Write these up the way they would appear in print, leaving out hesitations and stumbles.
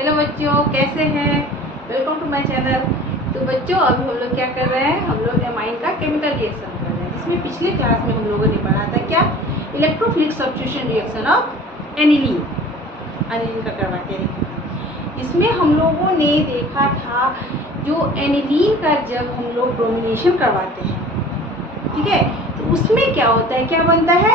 Hello बच्चों, कैसे हैं? Welcome to my channel. तो बच्चों, अभी हम लोग क्या कर रहे हैं? हम लोग एमाइन का केमिकल रिएक्शन कर रहे हैं, जिसमें पिछले क्लास में हम लोगों ने पढ़ा था क्या? Electrophilic substitution reaction of aniline. Aniline का करवा के इसमें हम लोगों ने देखा था जो एनिलीन का जब हम लोग ब्रोमिनेशन करवाते हैं, ठीक है, तो उसमें क्या होता है, क्या बनता है?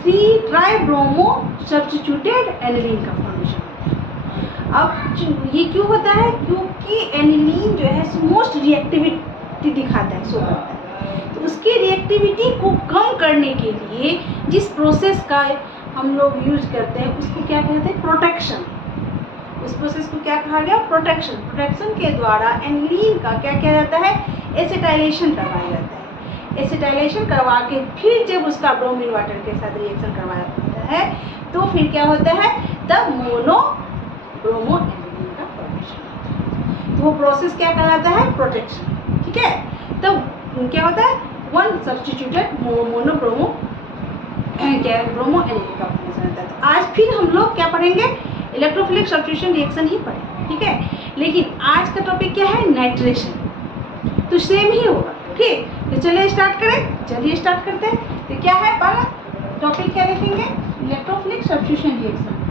3 ट्राइब्रोमो सब्स्टिट्यूटेड एनिलीन का फॉर्मेशन। अब ये क्यों होता है? क्योंकि एनिलीन जो है मोस्ट रिएक्टिविटी दिखाता है, शो करता है। तो उसकी रिएक्टिविटी को कम करने के लिए जिस प्रोसेस का हम लोग यूज करते हैं उसको क्या कहते हैं? प्रोटेक्शन। उस प्रोसेस को क्या कहा गया? प्रोटेक्शन। प्रोटेक्शन के द्वारा एनिलीन का क्या किया जाता है? एसिटाइलेशन करवाया जाता है। एसिटाइलेशन करवा के फिर जब उसका ब्रोमीन वाटर के साथ रिएक्शन करवाया जाता है तो फिर क्या होता है? तब मोनो ब्रोमो एनिलीन का फॉर्मेशन। तो वो प्रोसेस क्या कहलाता है? प्रोटेक्शन। ठीक है, तो क्या होता है? वन सब्स्टिट्यूटेड मोनो ब्रोमो क्या ब्रोमो एनिलीन का फॉर्मेशन होता है। तो आज फिर हम लोग क्या पढ़ेंगे? इलेक्ट्रोफिलिक सब्स्टिट्यूशन रिएक्शन ही पढ़ेंगे, ठीक है। लेकिन आज का टॉपिक क्या है? नाइट्रेशन। तो सेम ही होगा, ठीक। तो चलिए स्टार्ट करें। चलिए स्टार्ट करते हैं। तो क्या है पहला टॉपिक? क्या देखेंगे? Electrophilic substitution reaction.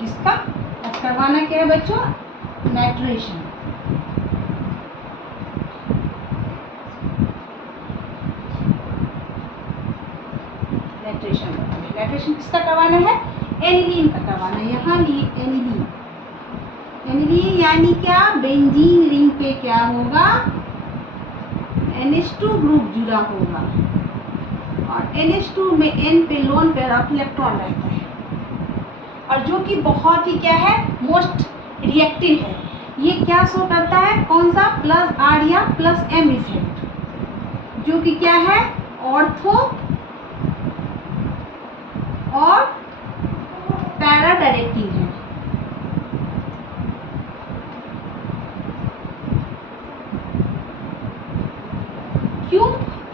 जिसका करवाना क्या है बच्चों? नाइट्रेशन। नाइट्रेशन किसका करवाना है? एनिलीन का करवाना है। यहाँ लिए एनिलीन। एनिलीन यानी क्या? बेंजीन रिंग पे क्या होगा? NH2 ग्रुप जुड़ा होगा और NH2 में N पे लोन पेयर ऑफ इलेक्ट्रॉन रहता है, और जो कि बहुत ही क्या है? मोस्ट रिएक्टिव है। ये क्या शो करता है? कौन सा? +R या +M इफेक्ट, जो कि क्या है? ऑर्थो और पैरा डायरेक्टिव है। क्यों?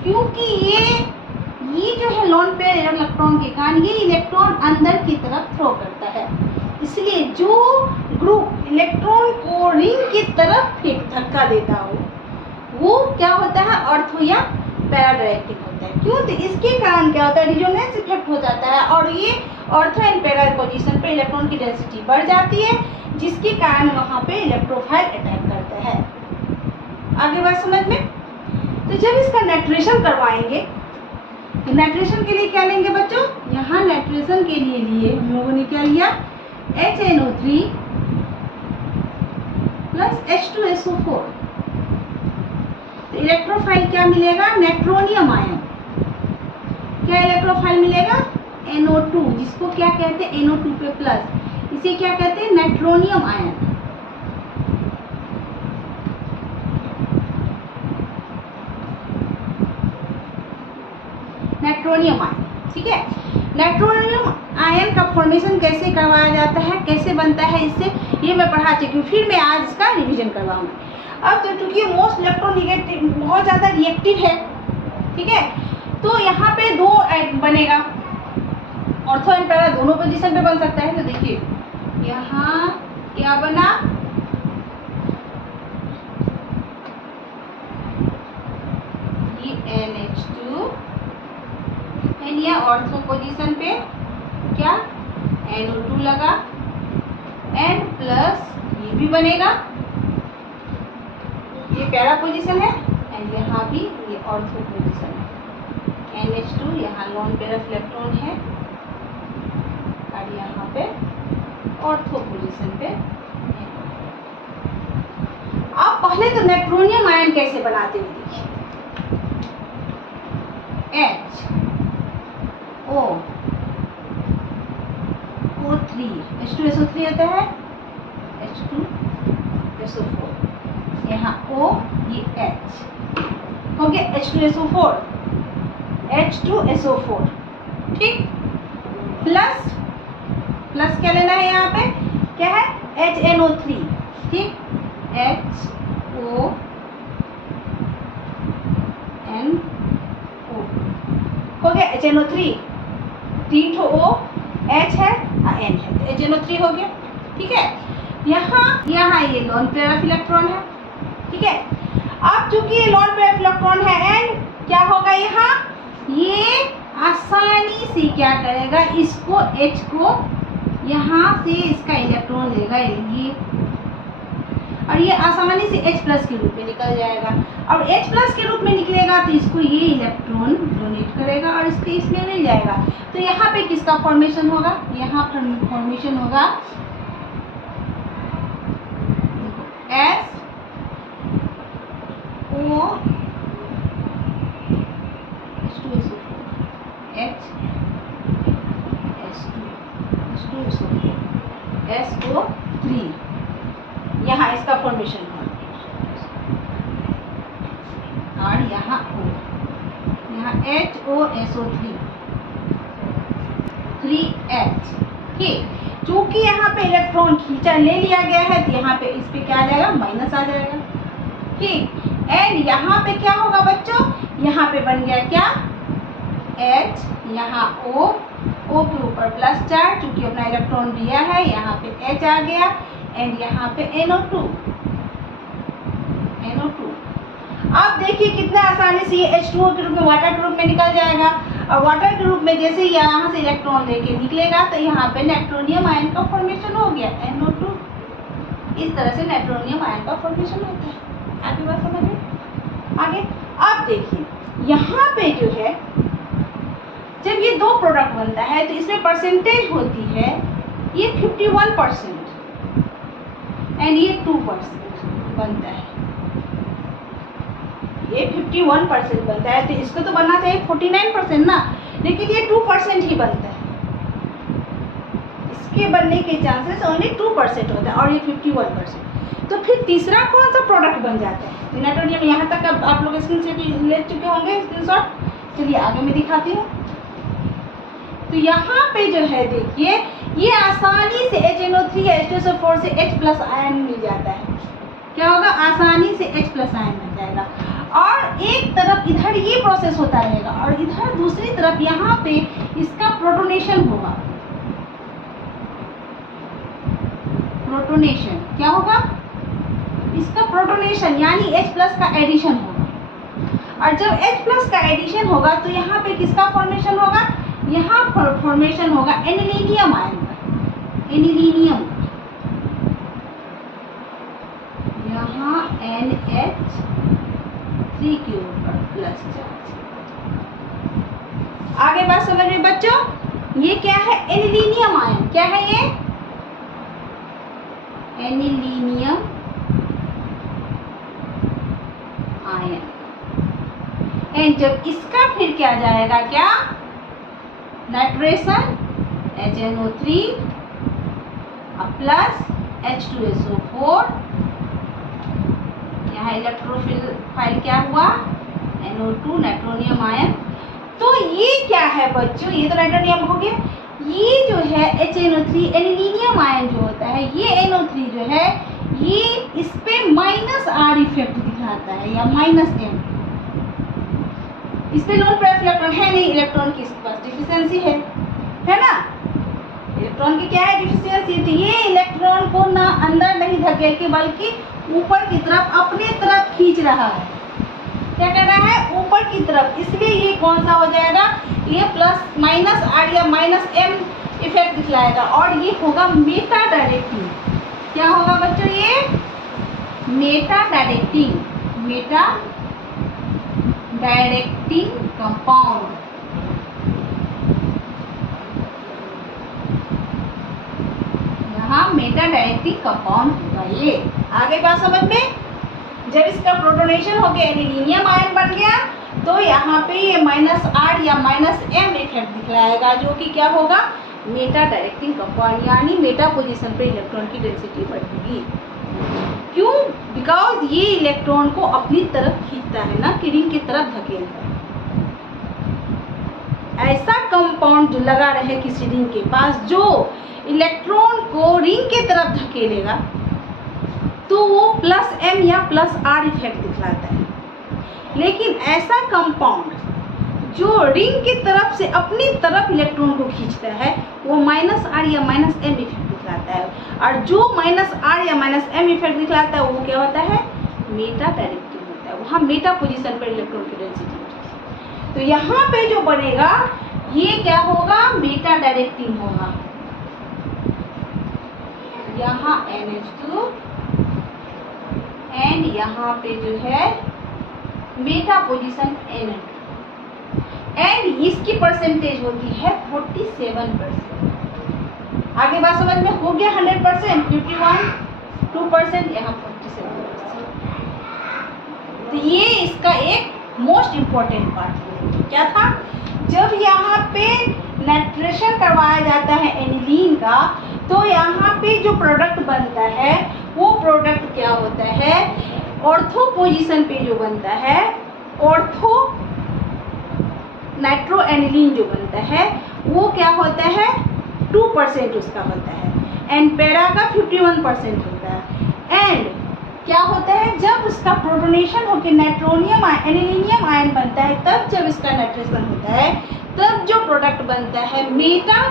क्योंकि ये जो है लोन पेयर इलेक्ट्रॉन के कारण ये इलेक्ट्रॉन अंदर की तरफ थ्रो करता है। इसलिए जो ग्रुप इलेक्ट्रॉन को रिंग की तरफ फेंक धक्का देता हो वो क्या होता है? ऑर्थो या पैरा डायरेक्टिव होता है। क्यों? तो इसके कारण क्या होता है? रिजोनेंस इफेक्ट हो जाता है और ये ऑर्थो एंड पैरा पोजीशन पे इलेक्ट्रॉन की डेंसिटी बढ़ जाती है, जिसके कारण वहाँ पे इलेक्ट्रोफाइल अटैक करता है। आगे बात समझ में? तो जब इसका नाइट्रेशन करवाएंगे तो नाइट्रेशन के लिए क्या लेंगे बच्चों? यहाँ नाइट्रेशन के लिए हम लोगों ने क्या लिया? HNO3 + H2SO4। तो इलेक्ट्रोफाइल क्या मिलेगा? Nitronium ion. क्या इलेक्ट्रोफाइल मिलेगा? NO2, जिसको क्या कहते हैं? NO2 पे प्लस, इसे क्या कहते हैं? Nitronium ion. नाइट्रोनियम आयन, ठीक है। नाइट्रोनियम आयन का फॉर्मेशन कैसे करवाया जाता है, कैसे बनता है, इससे ये मैं पढ़ा चुकी हूँ, फिर मैं आज इसका रिवीजन करवाऊंगी। अब तो चूंकि मोस्ट इलेक्ट्रोनेगेटिव बहुत ज़्यादा रिएक्टिव है, ठीक है, तो यहाँ पे दो बनेगा। ऑर्थो एंड पैरा दोनों पोजीशन पे बन सकता है। तो देखिए यहाँ क्या बना? ये NH2 एंड ये ऑर्थो पोजीशन पे क्या? NO2 लगा एंड प्लस ये भी बनेगा, ये पैरा पोजीशन है एंड यहाँ भी ये ऑर्थो पोजीशन है। NH2 यहाँ लोन पेयर ऑफ इलेक्ट्रॉन है और यहाँ पे ऑर्थो पोजीशन पे है। अब पहले तो नाइट्रोनियम आयन कैसे बनाते हैं देखिए। HO3 H2SO3 होता है, H2SO4, यहाँ O, ये H। हो गया H2SO4, H2SO4, ठीक। प्लस क्या लेना है यहाँ पे, क्या है HNO3, ठीक, HONO हो गया HNO3, 3 ठो O, H है और N है, तो HNO3 हो गया, ठीक है। यहाँ ये लोन पेयर ऑफ इलेक्ट्रॉन है, ठीक है। अब चूंकि ये लोन पेयर ऑफ इलेक्ट्रॉन है N, क्या होगा यहाँ, ये आसानी से क्या करेगा, इसको H को यहाँ से इसका इलेक्ट्रॉन लेगा ये, और ये आसानी से H प्लस के रूप में निकल जाएगा। अब H प्लस के रूप में निकलेगा तो इसको ये इलेक्ट्रॉन डोनेट करेगा और इसके इसमें मिल जाएगा। तो यहाँ पे किसका फॉर्मेशन होगा, यहाँ पर फॉर्मेशन होगा SO3, यहाँ इसका फॉर्मेशन होगा, और यहाँ HOSO3, 3H, ठीक। चूंकि यहाँ पे इलेक्ट्रॉन खींचा ले लिया गया है तो यहाँ पे इस पे क्या आ जाएगा, माइनस आ जाएगा, ठीक। एंड यहाँ पे क्या होगा बच्चों, यहाँ पे बन गया क्या, H, यहाँ O के ऊपर प्लस चार्ज, चूंकि अपना इलेक्ट्रॉन दिया है, यहाँ पे H आ गया, एंड यहाँ पे NO2। अब देखिए कितना आसानी से ये H2O के रूप में वाटर के रूप में निकल जाएगा, और वाटर के रूप में जैसे यहाँ से इलेक्ट्रॉन लेके निकलेगा तो यहाँ पे नाइट्रोनियम आयन का फॉर्मेशन हो गया, NO2। इस तरह से नाइट्रोनियम आयन का फॉर्मेशन होता है। आगे बात समझिए, आगे। अब देखिए यहाँ पे जो है, जब ये दो प्रोडक्ट बनता है तो इसमें परसेंटेज होती है, ये 51% एंड ये 2% बनता है, ये 51% बनता है, तो इसको तो बनना चाहिए 49% ना, लेकिन ये 2% ही बनता है, इसके बनने के चांसेस ओनली 2% होता है, और ये 51%। तो फिर तीसरा कौन सा प्रोडक्ट बन जाता है, नाइट्रोनियम। यहाँ तक अब आप लोग स्क्रीन से ले चुके होंगे स्क्रीनशॉट, चलिए आगे मैं दिखाती हूँ। तो यहाँ पे जो है देखिए, ये आसानी से HNO3 या H2SO4 से H प्लस आयन मिल जाता है, क्या होगा, आसानी से H प्लस आयन मिल जाएगा, और एक तरफ इधर ये प्रोसेस होता रहेगा, और इधर दूसरी तरफ यहाँ पे इसका प्रोटोनेशन होगा। प्रोटोनेशन क्या होगा, इसका प्रोटोनेशन यानी H प्लस का एडिशन होगा, और जब H प्लस का एडिशन होगा तो यहाँ पे किसका फॉर्मेशन होगा, यहाँ फॉर्मेशन होगा एनिलीनियम आयन का, एनिलीनियम का, यहाँ NH3 के ऊपर प्लस चार्ज। आगे बात समझ में बच्चों, ये क्या है, एनिलीनियम आयन, क्या है ये, एनिलीनियम आयन। एंड जब इसका फिर क्या जाएगा, क्या, नाइट्रेशन HNO3 प्लस H2SO4, यहाँ इलेक्ट्रोफिल फाइल क्या हुआ, NO2 नाइट्रोनियम आयन। तो ये क्या है बच्चों, ये तो नाइट्रोनियम हो गया, ये जो है HNO3 एनिलीनियम आयन जो होता है, ये NO3 जो है ये इस पे -R इफेक्ट दिखाता है, या -M। इस पे लोन पेयर इलेक्ट्रॉन है नहीं, इलेक्ट्रॉन की इसके पास डिफिशियंसी है ना, इलेक्ट्रॉन की क्या है, डिफिशियंसी। तो ये इलेक्ट्रॉन को ना अंदर नहीं धकेल के बल्कि ऊपर की तरफ अपने तरफ खींच रहा है, क्या कर रहा है, ऊपर की तरफ, इसलिए ये कौन सा हो जाएगा, ये +R या -M इफेक्ट दिखलाएगा, और ये होगा मेटा डायरेक्टिंग। क्या होगा बच्चों, ये मेटा डायरेक्टिंग कंपाउंड। यहाँ मेटा डायरेक्टिंग कंपाउंड होगा ये। आगे बात समझ में, जब इसका प्रोटोनेशन हो गया, एनिलीनियम आयन बन गया, तो यहाँ पे ये -R या -M इफेक्ट दिखलाएगा, जो कि क्या होगा, मेटा डायरेक्टिंग कंपाउंड, यानी मेटा पोजीशन पे इलेक्ट्रॉन की डेंसिटी बढ़ेगी। क्यों? बिकॉज ये इलेक्ट्रॉन को अपनी तरफ खींचता है, ना कि रिंग की तरफ धकेलता है। ऐसा कंपाउंड जो लगा रहे किसी रिंग के पास जो इलेक्ट्रॉन को रिंग की तरफ धकेलेगा तो वो प्लस एम या प्लस आर इफेक्ट दिखलाता है। लेकिन ऐसा कंपाउंड जो रिंग की तरफ से अपनी तरफ इलेक्ट्रॉन को खींचता है वो माइनस आर या माइनस एम इफेक्ट दिखलाता है। और जो माइनस आर या माइनस एम इफेक्ट दिखलाता है वो क्या होता है? मेटा डायरेक्टिव होता है। वहाँ मेटा पोजीशन पर इलेक्ट्रॉन की डेंसिटी होती है। तो यहाँ पे जो बनेगा ये क्या होगा? मेटा डायरेक्टिव होगा। यहाँ NH2 एंड यहाँ पे जो है मेटा पोजीशन NH2 एंड इसकी परसेंटेज होती है 47%। आगे बात समझ में हो गया? 100%, 51, 2%, यहाँ 47%। तो ये इसका एक मोस्ट इम्पोर्टेंट पार्ट है। क्या था? जब यहाँ पे नाइट्रेशन करवाया जाता है एनिलीन का तो यहाँ पे जो प्रोडक्ट बनता है वो प्रोडक्ट क्या होता है? ऑर्थो पोजीशन पे जो बनता है, ऑर्थो नाइट्रो एनिलीन जो बनता है वो क्या होता है? 2% उसका होता है एंड पैरा का 51% होता है। एंड क्या होता है? जब उसका प्रोटोनेशन होकर नाइट्रोनियम एनिलीनियम आयन बनता है तब जब इसका नाइट्रेशन होता है तब जो प्रोडक्ट बनता है मेटा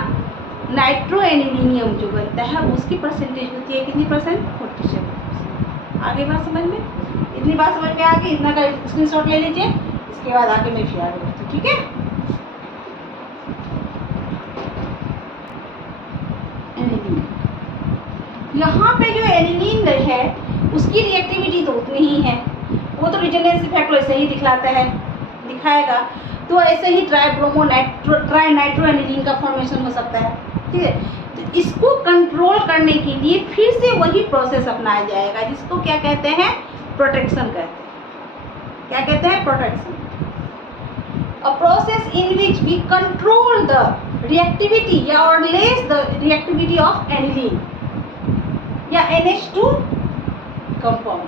नाइट्रो एनिलीनियम जो बनता है उसकी परसेंटेज होती है कितनी परसेंट? 47%। आगे बात समझ में? इतनी बात समझ में आ गई? इतना का स्क्रीनशॉट ले लीजिए, इसके बाद आगे मैं फिर आगे बढ़ती हूँ। ठीक है? यहाँ पे जो एनिलीन है उसकी रिएक्टिविटी तो उतनी ही है, वो तो रिजोनेंस इफेक्ट वैसे ही दिखाएगा। तो ऐसे ही ट्राई नाइट्रो एनिलीन का फॉर्मेशन हो सकता है। ठीक है? तो इसको कंट्रोल करने के लिए फिर से वही प्रोसेस अपनाया जाएगा जिसको क्या कहते हैं? प्रोटेक्शन कहते हैं। क्या कहते हैं? Protection. A process in which we control the reactivity or less the reactivity of aniline या NH2 compound.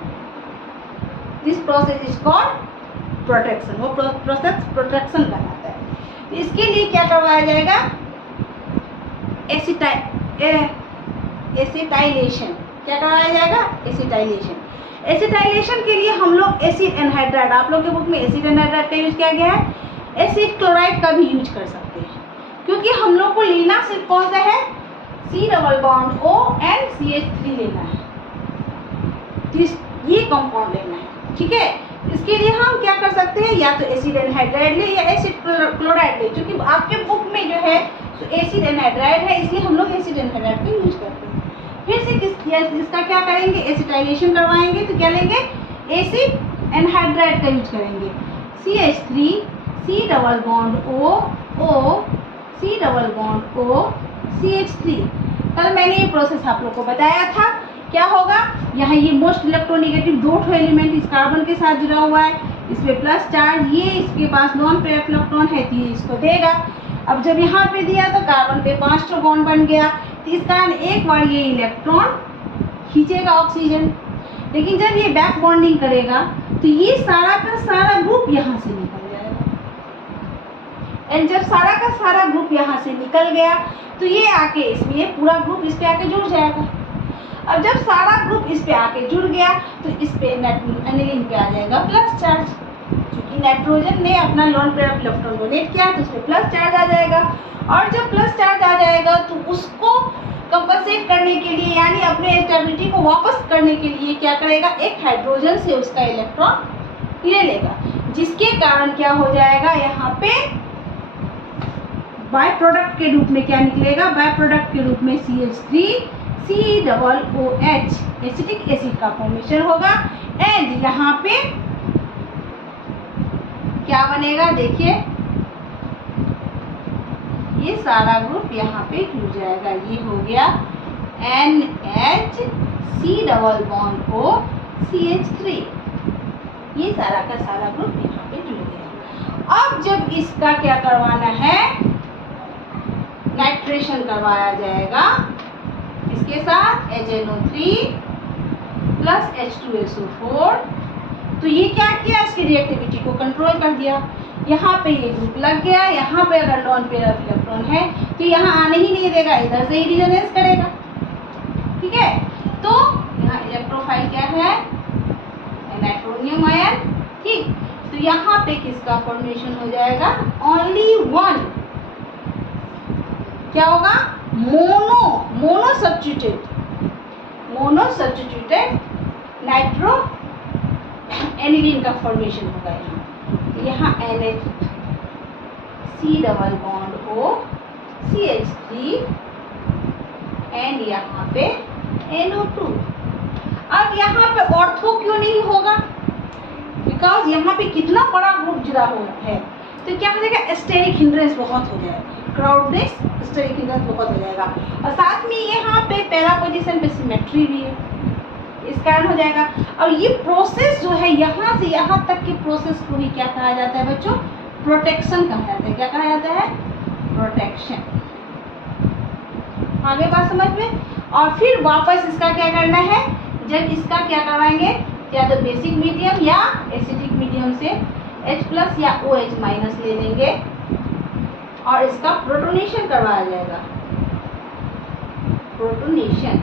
This process is called protection. वो प्रोसेस प्रोटेक्शन कहलाता है। इसके लिए क्या करवाया जाएगा? एसिटाइलेशन। क्या करवाया जाएगा? एसिटाइलेशन। एसिटाइलेशन के लिए हम लोग एसिड एनहाइड्राइड, आप लोग के बुक में एसिड एनहाइड्राइड का यूज किया गया है, एसिड क्लोराइड का भी यूज कर सकते हैं क्योंकि हम लोग को लेना सिर्फ कौन सा है? C double bond O and CH3 लेना है। तो ये कंपाउंड लेना है। ठीक है? इसके लिए हम क्या कर सकते हैं? या तो एसिड एनहाइड्राइड ले या एसिड क्लोराइड ले। क्योंकि आपके बुक में जो है तो एसिड एनहाइड्राइड है इसलिए हम लोग एसिड एनहाइड्राइड का यूज करते हैं। फिर से इसका क्या करेंगे? एसिटाइलेशन करवाएंगे तो क्या लेंगे? एसिड एनहाइड्राइड का यूज करेंगे। CH3 C double bond O C double bond O CH3। कल मैंने ये प्रोसेस आप लोग को बताया था। क्या होगा? यहाँ ये मोस्ट इलेक्ट्रोनेगेटिव दो एलिमेंट इस कार्बन के साथ जुड़ा हुआ है, इस पे प्लस चार्ज, ये इसके पास नॉन पेयर इलेक्ट्रॉन है तो ये इसको देगा। अब जब यहाँ पे दिया तो कार्बन पे 5 बॉन्ड बन गया तो इस कारण एक बार ये इलेक्ट्रॉन खींचेगा ऑक्सीजन, लेकिन जब ये बैक बॉन्डिंग करेगा तो ये सारा का सारा ग्रुप यहाँ से निकल जाएगा। एंड जब सारा का सारा ग्रुप यहाँ से निकल गया तो ये आके इसमें पूरा ग्रुप इस पे आके जुड़ जाएगा। अब जब सारा ग्रुप इस पे आके जुड़ गया तो इस पे एनिलीन पे आ जाएगा प्लस चार्ज, क्योंकि नाइट्रोजन ने अपना लोन पेयर इलेक्ट्रॉन डोनेट किया तो उस पर प्लस चार्ज आ जाएगा। और जब प्लस चार्ज आ जाएगा तो उसको कंपनसेट करने के लिए यानी अपने स्टेबिलिटी को वापस करने के लिए क्या करेगा? एक हाइड्रोजन से उसका इलेक्ट्रॉन ले लेगा, जिसके कारण क्या हो जाएगा? यहाँ पे बाय प्रोडक्ट के रूप में क्या निकलेगा? बाय प्रोडक्ट के रूप में CH3 C double OH acetic acid का फॉर्मेशन होगा। एंड यहाँ पे क्या बनेगा? देखिए ये सारा ग्रुप यहाँ पे जुड़ जाएगा। ये हो गया NH C double bond O CH3। ये सारा का सारा ग्रुप यहाँ पे जुड़ गया। अब जब इसका क्या करवाना है? नाइट्रेशन करवाया जाएगा इसके साथ HNO3 प्लस H2SO4। तो ये क्या किया, इसकी रिएक्टिविटी को कंट्रोल कर दिया। यहाँ पे ये ग्रुप लग गया, यहाँ पे अगर लॉन पेयर ऑफ इलेक्ट्रॉन है तो यहाँ आने ही नहीं देगा, इधर से ही रिजोनेंस करेगा। ठीक है, तो यहाँ इलेक्ट्रोफाइल क्या है, नाइट्रोनियम आयन। ठीक, तो यहाँ पे किसका फॉर्मेशन हो जाएगा, ओनली वन, क्या होगा, मोनो सब्स्टिट्यूटेड नाइट्रो एनिलीन का फॉर्मेशन होगा। यहाँ NH C double bond O CH3 and यहाँ पे NO2। अब यहाँ पे ऑर्थो क्यों नहीं होगा, बिकॉज यहाँ पे कितना बड़ा ग्रुप जुड़ा हुआ है, तो क्या हो जाएगा, स्टेरिक हिंड्रेंस बहुत हो जाएगा, क्राउडनेस स्टेरिक हिंड्रेंस बहुत हो जाएगा। और साथ में यहाँ पे पैरा पोजीशन पे सिमेट्री भी है, इस कारण हो जाएगा। और ये प्रोसेस जो है यहाँ से यहाँ तक के प्रोसेस को ही क्या कहा जाता है बच्चों, प्रोटेक्शन कहा जाता है। क्या कहा जाता है, प्रोटेक्शन। आगे बात समझ में। और फिर वापस इसका क्या करना है, जब इसका क्या करवाएंगे, या तो बेसिक मीडियम या एसिडिक मीडियम से H+ या OH- ले लेंगे और इसका प्रोटोनेशन करवाया जाएगा, प्रोटोनेशन।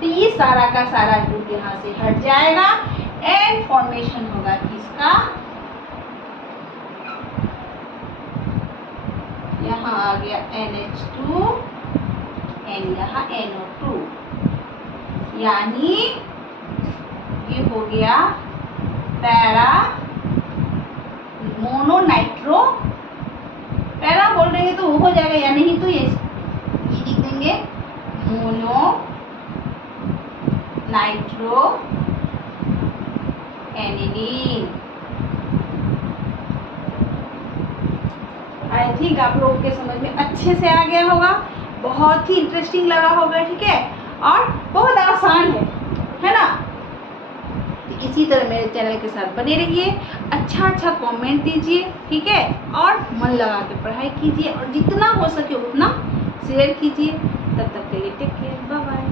तो ये सारा का सारा ग्रुप यहाँ से हट जाएगा एंड फॉर्मेशन होगा किसका, यहाँ आ गया NH2 एंड यहाँ NO2, यानी ये हो गया पैरा मोनोनाइट्रो। पैरा बोल देंगे तो वो हो जाएगा, या नहीं तो ये लिख देंगे mono nitro aniline. I think आप लोगों के समझ में अच्छे से आ गया होगा, बहुत ही इंटरेस्टिंग लगा होगा। ठीक है, और बहुत आसान है ना। तो इसी तरह मेरे चैनल के साथ बने रहिए, अच्छा कमेंट दीजिए, ठीक है, और मन लगा के पढ़ाई कीजिए और जितना हो सके उतना शेयर कीजिए। तब तक के लिए टेक केयर, बाय बाय।